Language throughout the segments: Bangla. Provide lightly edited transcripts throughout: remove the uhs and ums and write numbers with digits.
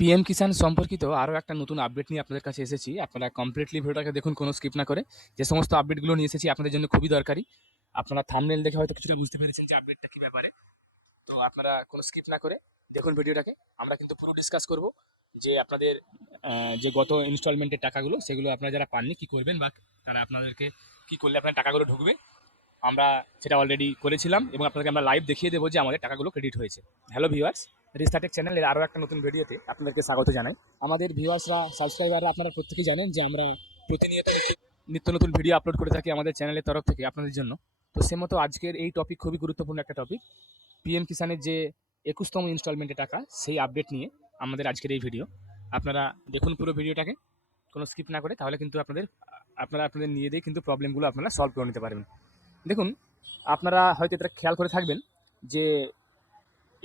পিএম কিষাণ সম্পর্কিত আরও একটা নতুন আপডেট নিয়ে আপনাদের কাছে এসেছি। আপনারা কমপ্লিটলি ভিডিওটাকে দেখুন, কোনো স্কিপ না করে। যে সমস্ত আপডেটগুলো নিয়ে এসেছি আপনাদের জন্য খুবই দরকারি। আপনারা থাম্বনেল দেখে হয়তো কিছুটা বুঝতে পেরেছেন যে আপডেটটা কী ব্যাপারে। তো আপনারা কোনো স্কিপ না করে দেখুন ভিডিওটাকে। আমরা কিন্তু পুরো ডিসকাস করব যে আপনাদের যে গত ইনস্টলমেন্টের টাকাগুলো, সেগুলো আপনারা যারা পাননি কী করবেন, বা তারা আপনাদেরকে কী করলে আপনার টাকাগুলো ঢুকবে। আমরা সেটা অলরেডি করেছিলাম এবং আপনাদেরকে আমরা লাইভ দেখিয়ে দেবো যে আমাদের টাকাগুলো ক্রেডিট হয়েছে। হ্যালো ভিউয়ার্স, রিস্টার্টেক চ্যানেলের আরও একটা নতুন ভিডিওতে আপনাদেরকে স্বাগত জানাই। আমাদের ভিউয়ার্সরা, সাবস্ক্রাইবাররা আপনারা প্রত্যেকেই জানেন যে আমরা প্রতিনিয়ত নিত্য নতুন ভিডিও আপলোড করে থাকি আমাদের চ্যানেলের তরফ থেকে আপনাদের জন্য। তো সে মতো আজকের এই টপিক খুবই গুরুত্বপূর্ণ একটা টপিক। পিএম কিষাণের যে 21তম ইনস্টলমেন্টের টাকা, সেই আপডেট নিয়ে আমাদের আজকের এই ভিডিও। আপনারা দেখুন পুরো ভিডিওটাকে কোনো স্কিপ না করে, তাহলে কিন্তু আপনারা আপনাদের নিজেদের কিন্তু প্রবলেমগুলো আপনারা সলভ করে নিতে পারবেন। দেখুন, আপনারা হয়তো এটা খেয়াল করে থাকবেন যে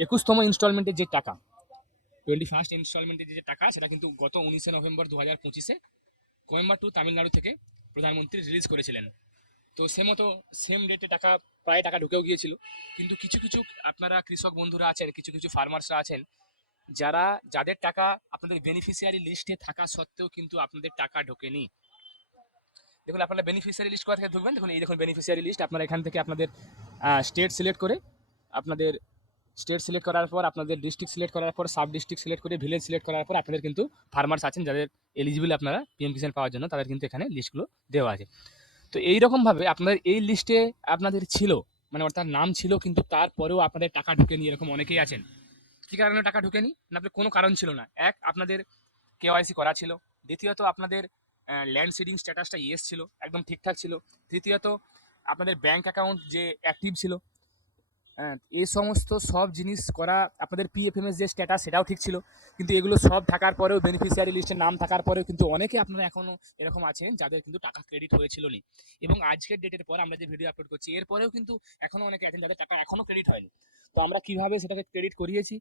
21তম ইনস্টলমেন্টের যে টাকা, 21st ইনস্টলমেন্টের যে টাকা, সেটা কিন্তু গত 19শে নভেম্বর 2025-এ কোয়েম্বাটুর তামিলনাড়ু থেকে প্রধানমন্ত্রী রিলিজ করেছিলেন। তো সে মতো সেম ডেটে প্রায় টাকা ঢুকেও গিয়েছিল। কিন্তু কিছু কিছু আপনারা কৃষক বন্ধুরা আছেন, কিছু কিছু ফার্মার্সরা আছেন, যাদের টাকা আপনাদের বেনিফিশিয়ারি লিস্টে থাকা সত্ত্বেও কিন্তু আপনাদের টাকা ঢোকেনি। দেখুন, আপনারা বেনিফিশিয়ারি লিস্ট কোথা থেকে ঢুকবেন। দেখুন, এই দেখুন বেনিফিশিয়ারি লিস্ট। আপনারা এখান থেকে আপনাদের স্টেট সিলেক্ট করে, আপনাদের স্টেট সিলেক্ট করার পর, আপনাদের ডিস্ট্রিক্ট সিলেক্ট করার পর, সাব ডিস্ট্রিক্ট সিলেক্ট করে, ভিলেজ সিলেক্ট করার পর, আপনাদের কিন্তু ফার্মার্স আছেন যাদের এলিজিবল আপনারা পিএম কিষাণ পাওয়ার জন্য, তাদের কিন্তু এখানে লিস্টগুলো দেওয়া আছে। তো এইরকমভাবে আপনাদের এই লিস্টে আপনাদের ছিল, মানে অর্থাৎ নাম ছিল, কিন্তু তারপরেও আপনাদের টাকা ঢুকেনি, এরকম অনেকেই আছেন। কী কারণে টাকা ঢুকেনি? না, আপনাদের কোনো কারণ ছিল না। এক, আপনাদের কেওয়াইসি করা ছিল। দ্বিতীয়ত, আপনাদের ল্যান্ড সিডিং স্ট্যাটাসটা ইয়েস ছিল, একদম ঠিকঠাক ছিল। তৃতীয়ত, আপনাদের ব্যাঙ্ক অ্যাকাউন্ট যে অ্যাক্টিভ ছিল। এই সমস্ত সব জিনিস করা, আপনাদের পিএফএমএস যে স্ট্যাটাস, সেটাও ঠিক ছিল। কিন্তু এগুলো সব থাকার পরেও, বেনিফিশিয়ারি লিস্টের নাম থাকার পরেও কিন্তু অনেকে আপনারা এখনও এরকম আছেন যাদের কিন্তু টাকা ক্রেডিট হয়েছিল নি। এবং আজকের ডেটের পর আমরা যে ভিডিও আপলোড করছি, এরপরেও কিন্তু এখনও অনেকে আছেন যাদের টাকা এখনও ক্রেডিট হয়নি। তো আমরা কীভাবে সেটাকে ক্রেডিট করিয়েছি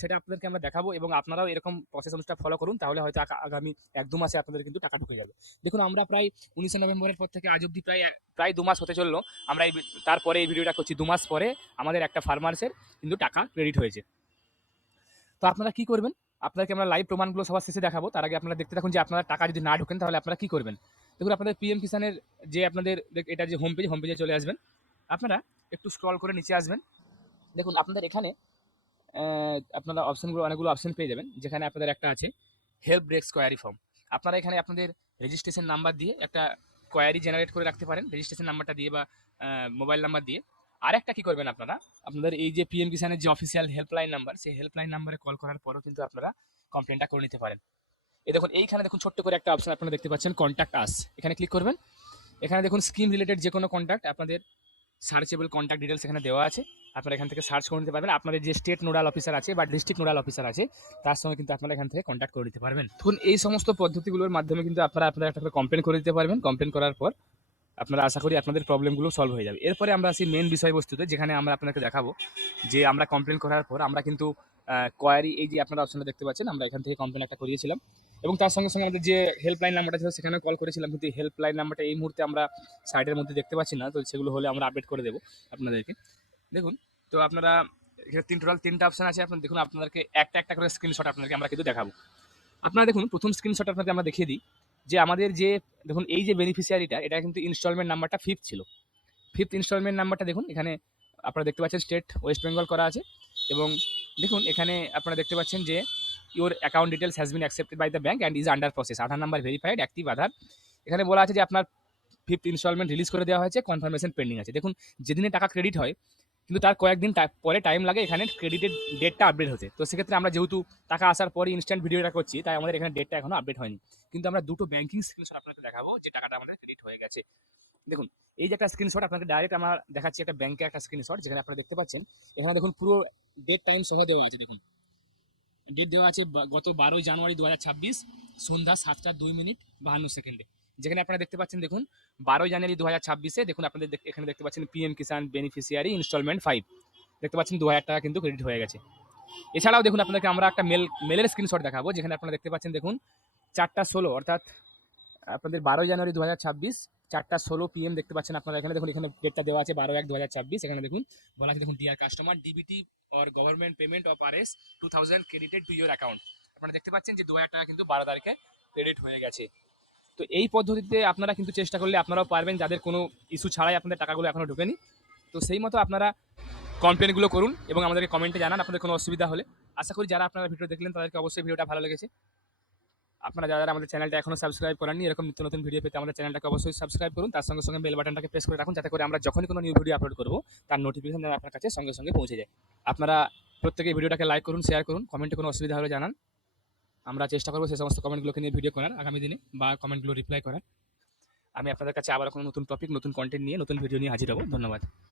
সেটা আপনাদেরকে আমরা দেখাবো, এবং আপনারাও এরকম প্রসেস অনুসারে ফলো করুন, তাহলে হয়তো আগামী 1-2 মাসে আপনাদের কিন্তু টাকা ঢুকে যাবে। দেখুন, আমরা প্রায় 19শে নভেম্বরের পর থেকে আজ অব্দি প্রায় 2 মাস হতে চললো। আমরা তারপরে এই ভিডিওটা করছি 2 মাস পরে আমাদের একটা ফার্মার্সের কিন্তু টাকা ক্রেডিট হয়েছে। তো আপনারা কি করবেন, আপনাদেরকে আমরা লাইভ প্রমাণগুলো সবার শেষে দেখাবো। তার আগে আপনারা দেখতে থাকুন যে আপনারা টাকা যদি না ঢোকেন তাহলে আপনারা কি করবেন। দেখুন, আপনাদের পিএম কিষাণের যে আপনাদের এটা যে হোম পেজে চলে আসবেন। আপনারা একটু স্ক্রল করে নিচে আসবেন। দেখুন, আপনাদের এখানে আপনারা অনেকগুলো অপশন পেয়ে যাবেন, যেখানে আপনাদের একটা আছে হেল্প ডেস্ক কোয়ারি ফর্ম। আপনারা এখানে আপনাদের রেজিস্ট্রেশন নাম্বার দিয়ে একটা কোয়ারি জেনারেট করে রাখতে পারেন, রেজিস্ট্রেশন নাম্বারটা দিয়ে বা মোবাইল নাম্বার দিয়ে। আর একটা কী করবেন, আপনারা আপনাদের এই যে পিএম কিষাণের যে অফিসিয়াল হেল্পলাইন নাম্বার, সেই হেল্পলাইন নাম্বারে কল করার পরও কিন্তু আপনারা কমপ্লেনটা করে নিতে পারেন। দেখুন, এইখানে দেখুন ছোট্ট করে একটা অপশন আপনারা দেখতে পাচ্ছেন, কন্ট্যাক্ট আস। এখানে ক্লিক করবেন। এখানে দেখুন স্কিম রিলেটেড যে কোনো কন্ট্যাক্ট, আপনাদের সার্চেবল কন্ট্যাক্ট ডিটেলস এখানে দেওয়া আছে। আপনারা এখান থেকে সার্চ করে নিতে পারবেন। আপনাদের যে স্টেট নোডাল অফিসার আছে বা ডিস্ট্রিক্ট নোডাল অফিসার আছে, তার সঙ্গে কিন্তু আপনারা এখান থেকে কন্ট্যাক্ট করে নিতে পারবেন। দেখুন, এই সমস্ত পদ্ধতিগুলোর মাধ্যমে কিন্তু আপনারা একটা করে কমপ্লেন করে দিতে পারবেন। কমপ্লেন করার পর আপনারা আশা করি আপনাদের প্রবলেমগুলো সলভ হয়ে যাবে। এরপরে আমরা আসি মেন বিষয়বস্তুতে, যেখানে আমরা আপনাকে দেখাবো যে আমরা কমপ্লেন করার পর আমরা কিন্তু কোয়ারি, এই যে আপনারা অপশনটা দেখতে পাচ্ছেন, আমরা এখান থেকে কমপ্লেন একটা করিয়েছিলাম, এবং তার সঙ্গে সঙ্গে আমাদের যে হেল্পলাইন নাম্বারটা ছিল সেখানে কল করেছিলাম। কিন্তু হেল্পলাইন নাম্বারটা এই মুহূর্তে আমরা সাইডের মধ্যে দেখতে পাচ্ছি না, তো সেগুলো হলে আমরা আপডেট করে দেবো আপনাদেরকে। দেখুন, তো আপনারা এখানে টোটাল 3টা অপশন আছে। আপনারা দেখুন, আপনাদেরকে একটা একটা করে স্ক্রিনশট আপনাদেরকে আমরা কিন্তু দেখাবো। আপনারা দেখুন, প্রথম স্ক্রিনশট আপনাকে আমরা দেখিয়ে দিই যে আমাদের যে, দেখুন এই যে বেনিফিশিয়ারিটা, এটা কিন্তু ইনস্টলমেন্ট নাম্বারটা 5th ছিল। 5th ইনস্টলমেন্ট নাম্বারটা দেখুন, এখানে আপনারা দেখতে পাচ্ছেন স্টেট ওয়েস্ট বেঙ্গল করা আছে। এবং দেখুন, এখানে আপনারা দেখতে পাচ্ছেন যে your account details has been accepted by the bank and is under process, Aadhaar number verified, active Aadhaar. এখানে বলা আছে যে আপনার 5th ইনস্টলমেন্ট রিলিজ করে দেওয়া হয়েছে, কনফার্মেশন পেন্ডিং আছে। দেখুন, যেদিনে টাকা ক্রেডিট হয় কিন্তু তার কয়েকদিন পরে টাইম লাগে এখানে ক্রেডিটের ডেটটা আপডেট হতে। তো সেক্ষেত্রে আমরা যেহেতু টাকা আসার পরে ইনস্ট্যান্ট ভিডিওটা করছি, তাই আমাদের এখানে ডেটটা এখনো আপডেট হয়নি। কিন্তু আমরা দুটো ব্যাঙ্কিং স্ক্রিনশট আপনাকে দেখাবো যে টাকাটা আমাদের ক্রেডিট হয়ে গেছে। দেখুন, এই যে একটা স্ক্রিনশট আপনাকে ডাইরেক্ট আমরা দেখাচ্ছি, একটা ব্যাংকের একটা স্ক্রিনশট, যেখানে আপনারা দেখতে পাচ্ছেন এখানে দেখুন পুরো ডেট টাইম সহ দেওয়া আছে। দেখুন, ডেট দেওয়া আছে গত 12ই জানুয়ারি 2026 সন্ধ্যা 7টা 2 মিনিট 52 সেকেন্ডে। যেখানে আপনারা দেখতে পাচ্ছেন, দেখুন 12ই জানুয়ারি 2026-এ দেখুন আপনাদের এখানে দেখতে পাচ্ছেন পিএম কিষাণ বেনিফিশিয়ারি ইনস্টলমেন্ট 5, দেখতে পাচ্ছেন 2000 টাকা কিন্তু ক্রেডিট হয়ে গেছে। এছাড়াও দেখুন, আপনাদেরকে আমরা একটা মেলের স্ক্রিনশট দেখাবো, যেখানে আপনারা দেখতে পাচ্ছেন, দেখুন 4টা 16, অর্থাৎ আপনাদের 12ই জানুয়ারি 2026 4টা 16 PM দেখতে পাচ্ছেন আপনারা এখানে। দেখুন, এখানে ডেটটা দেওয়া আছে 12/1/2026। এখানে দেখুন বলা আছে, দেখুন deer customer, DBT or government payment of RS 2000 credited to your account. আপনারা দেখতে পাচ্ছেন যে 2000 টাকা কিন্তু 12 তারিখে ক্রেডিট হয়ে গেছে। তো এই পদ্ধতিতে আপনারা কিন্তু চেষ্টা করলে আপনারাও পারবেন, যাদের কোনো ইস্যু ছাড়াই আপনাদের টাকাগুলো এখনো ঢোকেনি। তো সেই মতো আপনারা কমপ্লেনগুলো করুন এবং আমাদেরকে কমেন্টে জানান আপনাদের কোনো অসুবিধা হলে। আশা করি যারা আপনারা ভিডিও দেখলেন তাদেরকে অবশ্যই ভিডিওটা ভালো লেগেছে। আপনারা যারা আমাদের চ্যানেলটা এখনো সাবস্ক্রাইব করেননি, এরকম নিত্য নতুন ভিডিও পেতে আমাদের চ্যানেলটাকে অবশ্যই সাবস্ক্রাইব করুন। তার সঙ্গে সঙ্গে বেল বাটনটাকে প্রেস করে রাখুন, যাতে করে আমরা যখনই কোনো নিউ ভিডিও আপলোড করব তার নোটিফিকেশন যেন আপনার কাছে সঙ্গে সঙ্গে পৌঁছে যায়। আপনারা প্রত্যেকে ভিডিওটাকে লাইক করুন, শেয়ার করুন, কমেন্টে কোনো অসুবিধা হলে জানান। আমরা চেষ্টা করবো সেই সমস্ত কমেন্টগুলোকে নিয়ে ভিডিও করার আগামী দিনে, বা কমেন্টগুলো রিপ্লাই করার। আমি আপনাদের কাছে আবার কোনো নতুন টপিক, নতুন কন্টেন্ট নিয়ে, নতুন ভিডিও নিয়ে হাজির হব। ধন্যবাদ।